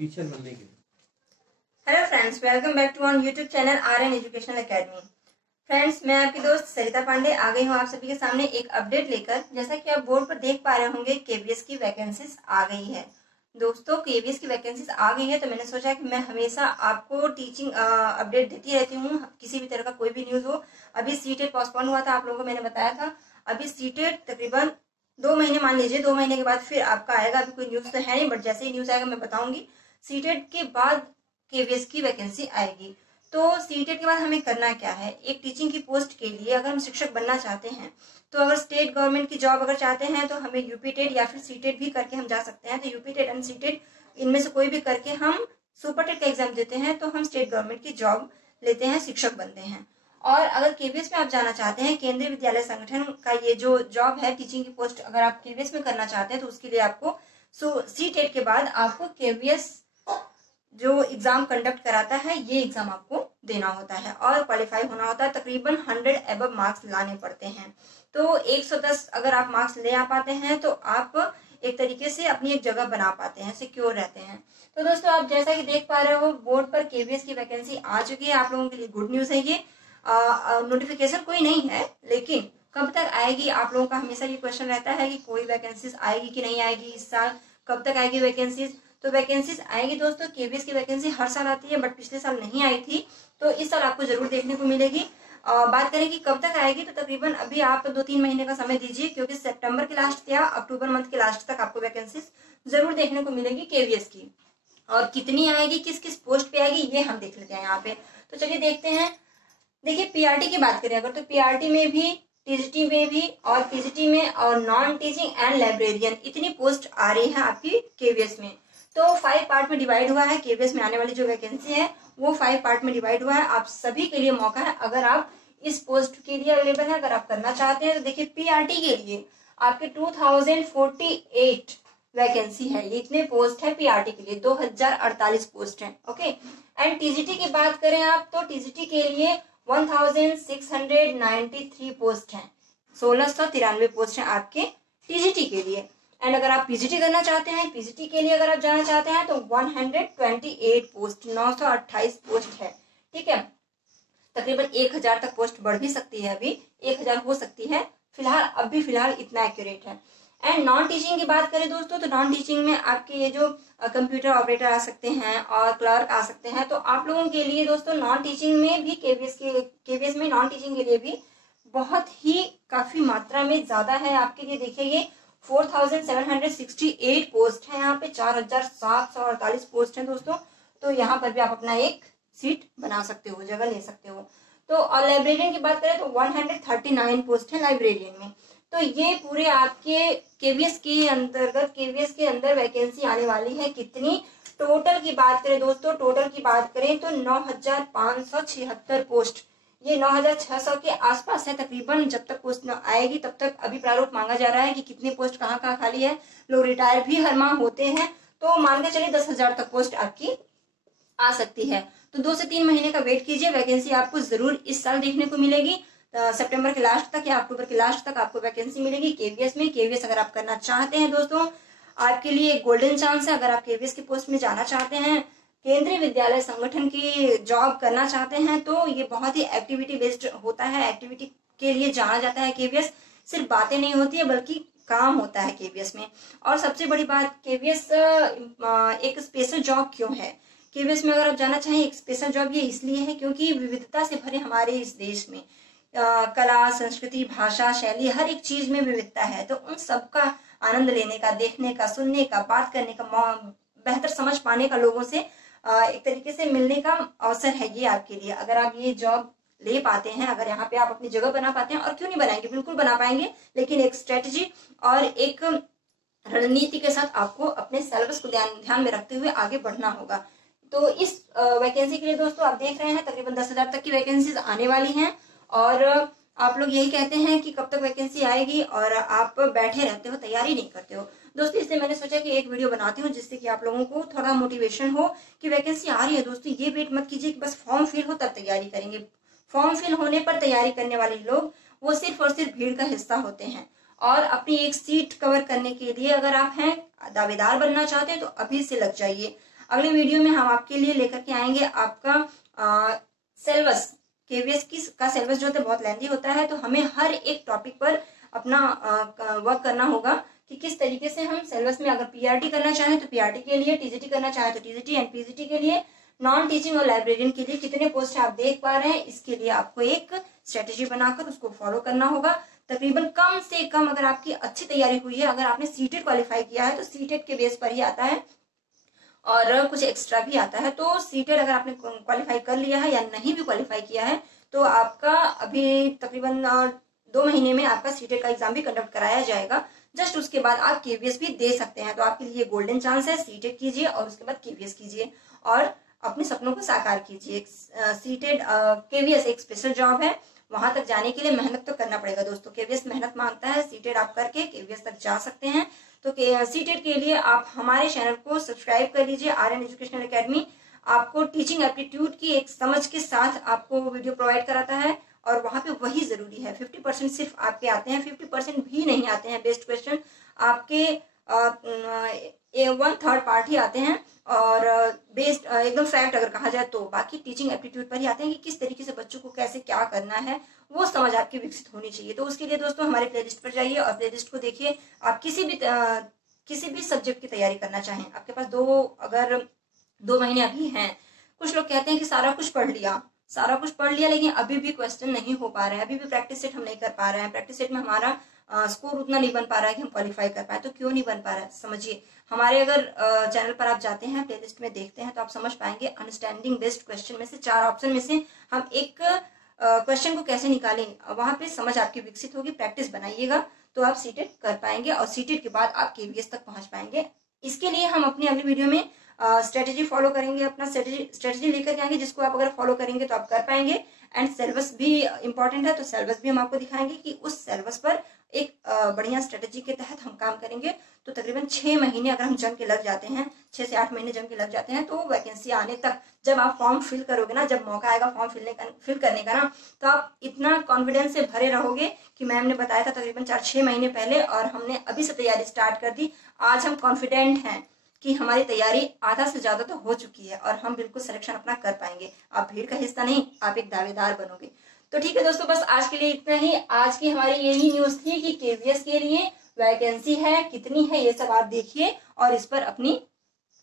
Teacher बनने के लिए। Hello friends, welcome back to on YouTube channel Aryan educational academy. Friends, मैं आपकी दोस्त सरिता पांडे आ गई हूँ आप सभी के सामने एक अपडेट लेकर। जैसा कि आप बोर्ड पर देख पा रहे होंगे, केवीएस की वैकेंसीज आ गई है। दोस्तों, केवीएस की वैकेंसीज आ गई है तो मैंने सोचा कि मैं हमेशा आपको टीचिंग अपडेट देती रहती हूँ, किसी भी तरह का कोई भी न्यूज हो। अभी सीटेट पोस्टपोन हुआ था, आप लोगों को मैंने बताया था। अभी सीटेट तकरीबन 2 महीने, मान लीजिए 2 महीने के बाद फिर आपका आएगा। अभी कोई न्यूज तो है नहीं, बट जैसे ही न्यूज आएगा मैं बताऊंगी। सीटेट के बाद केवीएस की वैकेंसी आएगी। तो सीटेट के बाद हमें करना क्या है, एक टीचिंग की पोस्ट के लिए अगर हम शिक्षक बनना चाहते हैं तो अगर स्टेट गवर्नमेंट की जॉब अगर चाहते हैं तो हमें यूपी टेट या फिर सीटेट भी करके हम जा सकते हैं। तो यूपी टेट एंड सीटेट इनमें से कोई भी करके हम सुपर टेट का एग्जाम देते हैं तो हम स्टेट गवर्नमेंट की जॉब लेते हैं, शिक्षक बनते हैं। और अगर केवीएस में आप जाना चाहते हैं, केंद्रीय विद्यालय संगठन का ये जो जॉब है टीचिंग की पोस्ट, अगर आप केवीएस में करना चाहते हैं तो उसके लिए आपको सीटेट के बाद आपको केवीएस जो एग्जाम कंडक्ट कराता है ये एग्जाम आपको देना होता है और क्वालिफाई होना होता है। तकरीबन 100 अबव मार्क्स लाने पड़ते हैं। तो 110 अगर आप मार्क्स ले आ पाते हैं तो आप एक तरीके से अपनी एक जगह बना पाते हैं, सिक्योर रहते हैं। तो दोस्तों, आप जैसा कि देख पा रहे हो, बोर्ड पर केवीएस की वैकेंसी आ चुकी है। आप लोगों के लिए गुड न्यूज है ये। नोटिफिकेशन कोई नहीं है, लेकिन कब तक आएगी, आप लोगों का हमेशा ये क्वेश्चन रहता है कि कोई वैकेंसीज आएगी कि नहीं आएगी, इस साल कब तक आएगी वैकेंसीज। तो वैकेंसीज आएगी दोस्तों। केवीएस की वैकेंसी हर साल आती है, बट पिछले साल नहीं आई थी, तो इस साल आपको जरूर देखने को मिलेगी। बात करें कि कब तक आएगी, तो तकरीबन अभी आप 2-3 महीने का समय दीजिए, क्योंकि सितंबर के लास्ट या अक्टूबर मंथ के लास्ट तक आपको वैकेंसीज जरूर देखने को मिलेगी केवीएस की। और कितनी आएगी, किस किस पोस्ट पे आएगी, ये हम देख लेते हैं यहाँ पे। तो चलिए देखते हैं। देखिए, पीआरटी की बात करें अगर, तो पीआरटी में भी, टीजीटी में भी और पीजीटी में और नॉन टीचिंग एंड लाइब्रेरियन, इतनी पोस्ट आ रही है आपकी केवीएस में। तो 5 पार्ट में डिवाइड हुआ है। केवीएस में आने वाली जो वैकेंसी है वो 5 पार्ट में डिवाइड हुआ है। आप सभी के लिए मौका है, अगर आप इस पोस्ट के लिए अवेलेबल है, अगर आप करना चाहते हैं तो देखिए, पीआरटी के लिए आपके 2048 वैकेंसी है। ये इतने पोस्ट है पीआरटी के लिए, 2048 पोस्ट है। ओके। एंड टीजीटी की बात करें आप, तो टीजीटी के लिए 1693 पोस्ट है। 1693 पोस्ट है आपके टीजीटी के लिए। एंड अगर आप पीजीटी करना चाहते हैं, पीजीटी के लिए अगर आप जाना चाहते हैं तो 128 पोस्ट, 928 पोस्ट है। ठीक है। तकरीबन 1000 तक पोस्ट बढ़ भी सकती है, अभी 1000 हो सकती है फिलहाल, अभी फिलहाल इतना एक्यूरेट है। एंड नॉन टीचिंग की बात करें दोस्तों, तो नॉन टीचिंग में आपके ये जो कंप्यूटर ऑपरेटर आ सकते हैं और क्लर्क आ सकते हैं। तो आप लोगों के लिए दोस्तों नॉन टीचिंग में भी केवीएस में नॉन टीचिंग के लिए भी बहुत ही काफी मात्रा में ज्यादा है आपके लिए। देखिए, ये 4768 पोस्ट है यहाँ पे, 4748 पोस्ट है दोस्तों। तो यहाँ पर भी आप अपना एक सीट बना सकते हो, जगह ले सकते हो। तो और लाइब्रेरियन की बात करें तो 139 पोस्ट है लाइब्रेरियन में। तो ये पूरे आपके केवीएस के अंतर्गत, केवीएस के अंदर वैकेंसी आने वाली है। कितनी टोटल की बात करें दोस्तों, टोटल की बात करें तो 9576 पोस्ट, ये 9600 के आसपास है तकरीबन। जब तक पोस्ट न आएगी तब तक अभी प्रारूप मांगा जा रहा है कि कितनी पोस्ट कहाँ कहाँ खाली है। लोग रिटायर भी हर माह होते हैं, तो मान के चलिए 10,000 तक पोस्ट आपकी आ सकती है। तो 2 से 3 महीने का वेट कीजिए, वैकेंसी आपको जरूर इस साल देखने को मिलेगी। सितंबर के लास्ट तक या अक्टूबर के लास्ट तक आपको वैकेंसी मिलेगी केवीएस में। केवीएस अगर आप करना चाहते हैं दोस्तों, आपके लिए एक गोल्डन चांस है। अगर आप केवीएस की पोस्ट में जाना चाहते हैं, केंद्रीय विद्यालय संगठन की जॉब करना चाहते हैं, तो ये बहुत ही एक्टिविटी बेस्ड होता है। एक्टिविटी के लिए जाना जाता है केवीएस, सिर्फ बातें नहीं होती है बल्कि काम होता है केवीएस में। और सबसे बड़ी बात, केवीएस एक स्पेशल जॉब क्यों है, केवीएस में अगर आप जाना चाहें एक स्पेशल जॉब ये इसलिए है क्योंकि विविधता से भरे हमारे इस देश में कला, संस्कृति, भाषा, शैली, हर एक चीज में विविधता है। तो उन सबका आनंद लेने का, देखने का, सुनने का, बात करने का, बेहतर समझ पाने का, लोगों से एक तरीके से मिलने का अवसर है ये आपके लिए। अगर आप ये जॉब ले पाते हैं, अगर यहाँ पे आप अपनी जगह बना पाते हैं, और क्यों नहीं बनाएंगे, बिल्कुल बना पाएंगे, लेकिन एक स्ट्रेटजी और एक रणनीति के साथ आपको अपने सिलेबस को ध्यान में रखते हुए आगे बढ़ना होगा। तो इस वैकेंसी के लिए दोस्तों आप देख रहे हैं तकरीबन 10,000 तक की वैकेंसीज आने वाली हैं। और आप लोग यही कहते हैं कि कब तक वैकेंसी आएगी और आप बैठे रहते हो, तैयारी नहीं करते हो दोस्तों। इसलिए मैंने सोचा कि एक वीडियो बनाती हूँ जिससे कि आप लोगों को थोड़ा मोटिवेशन हो कि वैकेंसी आ रही है दोस्तों। ये वेट मत कीजिए कि बस फॉर्म फिल हो तब तैयारी करेंगे। फॉर्म फिल होने पर तैयारी करने वाले लोग वो सिर्फ और सिर्फ भीड़ का हिस्सा होते हैं। और अपनी एक सीट कवर करने के लिए अगर आप हैं दावेदार बनना चाहते हैं तो अभी से लग जाइए। अगले वीडियो में हम आपके लिए लेकर के आएंगे आपका सिलेबस। केवीएस का सिलेबस जो होता है बहुत लेंथी होता है, तो हमें हर एक टॉपिक पर अपना वर्क करना होगा कि किस तरीके से हम सिलेबस में, अगर पीआरटी करना चाहें तो पीआरटी के लिए, टीजीटी करना चाहें तो टीजीटी एंड पीजीटी के लिए, नॉन टीचिंग और लाइब्रेरियन के लिए कितने पोस्ट आप देख पा रहे हैं, इसके लिए आपको एक स्ट्रेटेजी बनाकर उसको फॉलो करना होगा। तकरीबन कम से कम अगर आपकी अच्छी तैयारी हुई है, अगर आपने सीटेट क्वालिफाई किया है तो सीटेट के बेस पर ही आता है और कुछ एक्स्ट्रा भी आता है। तो सीटेट अगर आपने क्वालिफाई कर लिया है या नहीं भी क्वालिफाई किया है तो आपका अभी तकरीबन 2 महीने में आपका सीटेट का एग्जाम भी कंडक्ट कराया जाएगा। जस्ट उसके बाद आप केवीएस भी दे सकते हैं। तो आपके लिए गोल्डन चांस है, सीटेट कीजिए और उसके बाद केवीएस कीजिए और अपने सपनों को साकार कीजिए। सीटेट केवीएस एक स्पेशल जॉब है, वहां तक जाने के लिए मेहनत तो करना पड़ेगा दोस्तों। केवीएस मेहनत मांगता है, सीटेट आप करके केवीएस तक जा सकते हैं। तो सीटेट के लिए आप हमारे चैनल को सब्सक्राइब कर लीजिए, आर्यन एजुकेशनल एकेडमी आपको टीचिंग एप्टीट्यूड की एक समझ के साथ आपको वीडियो प्रोवाइड कराता है और वहां पे वही जरूरी है। 50% सिर्फ आपके आते हैं, 50% भी नहीं आते हैं बेस्ट क्वेश्चन, आपके 1/3 पार्ट ही आते हैं और बेस्ड एकदम फैक्ट अगर कहा जाए तो बाकी टीचिंग एप्टीट्यूड पर ही आते हैं कि किस तरीके से बच्चों को कैसे क्या करना है, वो समझ आपकी विकसित होनी चाहिए। तो उसके लिए दोस्तों हमारे प्लेलिस्ट पर जाइए और प्लेलिस्ट को देखिए। आप किसी भी सब्जेक्ट की तैयारी करना चाहें, आपके पास अगर 2 महीने अभी हैं, कुछ लोग कहते हैं कि सारा कुछ पढ़ लिया लेकिन अभी भी क्वेश्चन नहीं हो पा रहे हैं, अभी भी प्रैक्टिस सेट हम नहीं कर पा रहे हैं, प्रैक्टिस सेट में हमारा स्कोर उतना नहीं बन पा रहा है कि हम क्वालिफाई कर पाए। तो क्यों नहीं बन पा रहा है समझिए। हमारे अगर चैनल पर आप जाते हैं, प्लेलिस्ट में देखते हैं तो आप समझ पाएंगे अंडरस्टैंडिंग बेस्ड क्वेश्चन में से 4 ऑप्शन में से हम एक क्वेश्चन को कैसे निकालें, वहां पे समझ आपकी विकसित होगी। प्रैक्टिस बनाइएगा तो आप सीटेट कर पाएंगे और सीटेट के बाद आप केवीएस तक पहुंच पाएंगे। इसके लिए हम अपनी अगली वीडियो में स्ट्रेटेजी फॉलो करेंगे, अपना स्ट्रेटेजी लेकर के आएंगे जिसको आप अगर फॉलो करेंगे तो आप कर पाएंगे। एंड सिलेबस भी इंपॉर्टेंट है, तो सिलेबस भी हम आपको दिखाएंगे कि उस सिलेबस पर एक बढ़िया स्ट्रेटेजी के तहत हम काम करेंगे। तो तकरीबन 6 महीने अगर हम जम के लग जाते हैं, 6 से 8 महीने जम के लग जाते हैं, तो वैकेंसी आने तक जब आप फॉर्म फिल करोगे ना, जब मौका आएगा फॉर्म फिल करने का ना, तो आप इतना कॉन्फिडेंस से भरे रहोगे कि मैम ने बताया था तकरीबन 4-6 महीने पहले और हमने अभी से तैयारी स्टार्ट कर दी। आज हम कॉन्फिडेंट हैं कि हमारी तैयारी आधा से ज्यादा तो हो चुकी है और हम बिल्कुल सिलेक्शन अपना कर पाएंगे। आप भीड़ का हिस्सा नहीं, आप एक दावेदार बनोगे। तो ठीक है दोस्तों, बस आज के लिए इतना ही। आज की हमारी यही न्यूज थी कि केवीएस के लिए वैकेंसी है, कितनी है, ये सब आप देखिए और इस पर अपनी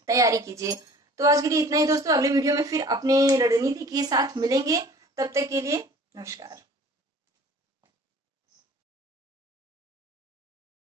तैयारी कीजिए। तो आज के लिए इतना ही दोस्तों, अगले वीडियो में फिर अपने रणनीति के साथ मिलेंगे। तब तक के लिए नमस्कार।